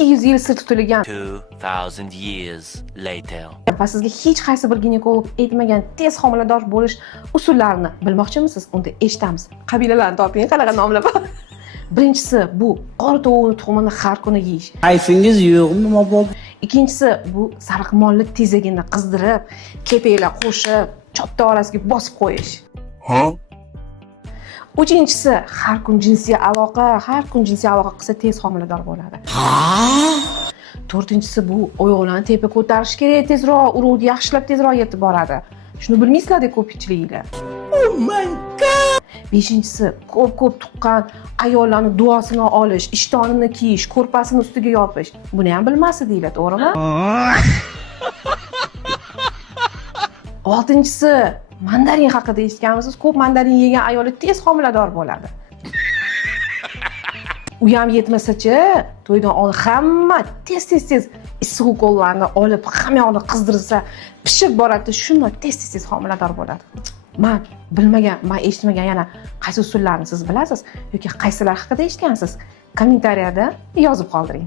200 yil sir tutilgan 2000 years later. va sizga hech qaysi bir ginekolog aytmagan tez homilador bo'lish usullarini bilmoqchimisiz? Unda eshitamiz. Qabilalarni toping, qanaqa nomlar bor. Birinchisi bu qora tovuqning tuxumini har kuni yeyish. Kayfingiz yo'qmi, mobodo? Ikkinchisi bu sariqmonli tezagini qizdirib, kepaklar qo'shib, chotta orasiga bosib qo'yish. Uchinchisi har kun jinsiy aloqa qilsa tez homilador bo'ladi. To'rtinchisi bu oyoqlarni tepa ko'tarish kerak, tezroq urug'ni yaxshilab tezroq yetib boradi. Shuni bilmaysizlar-da ko'pchiliklar. Oh my god! Beshinchisi ko'p tuqqan ayollarning duosini olish, ishtonini kiyish, ko'rpasini ustiga yopish. Buni ham bilmasdinglar, to'g'rimi? Oltinchisi mandarin haqida eshitganmisiz? Ko'p mandarin yegan ayollar tez homilador bo'ladi. U ham yetmasa-chi, to'ydan oldin hamma tez issiq ukollarni olib, hamma yoqni qizdirsa, pishib boradi, shunday tez homilador bo'ladi. Men eshitmagan yana qaysi usullarni siz bilasiz yoki qaysilar haqida eshitgansiz? Kommentariyada yozib qoldiring.